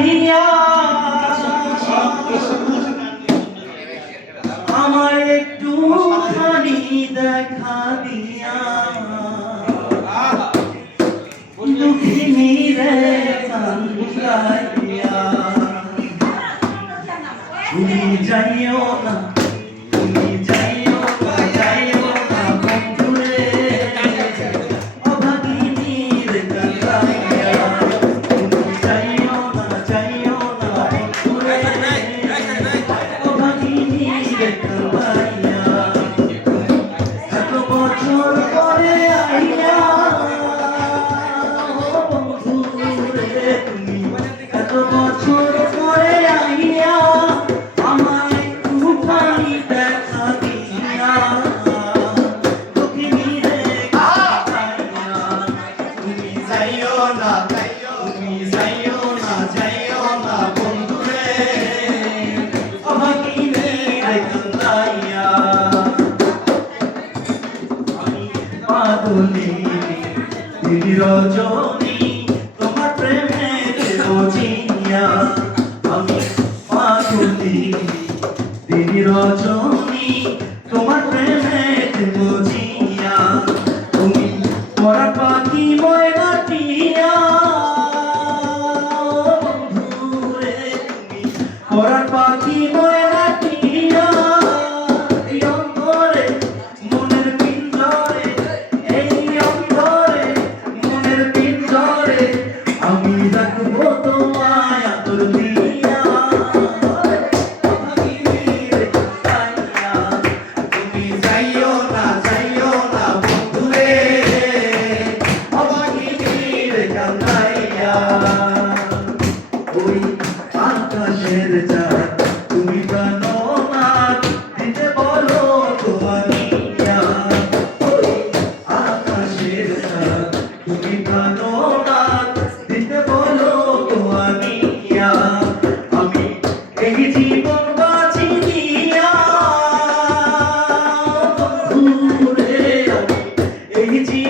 চাহিয়া আমার একটু খানি দেখা দিয়া। দুঃখিনী রে কান্দাইয়া। তুমি যাইও না। দিদি রজনী তোমার প্রেমে বুঝিয়া আমি দিদি রজনী তোমার প্রেমে তুমি পাখি ময়নাটিয়া বন্ধুরে তুমি পাখি ওই আকাশের চাঁদ জীবন বাঁচি দিয়া এই জীবন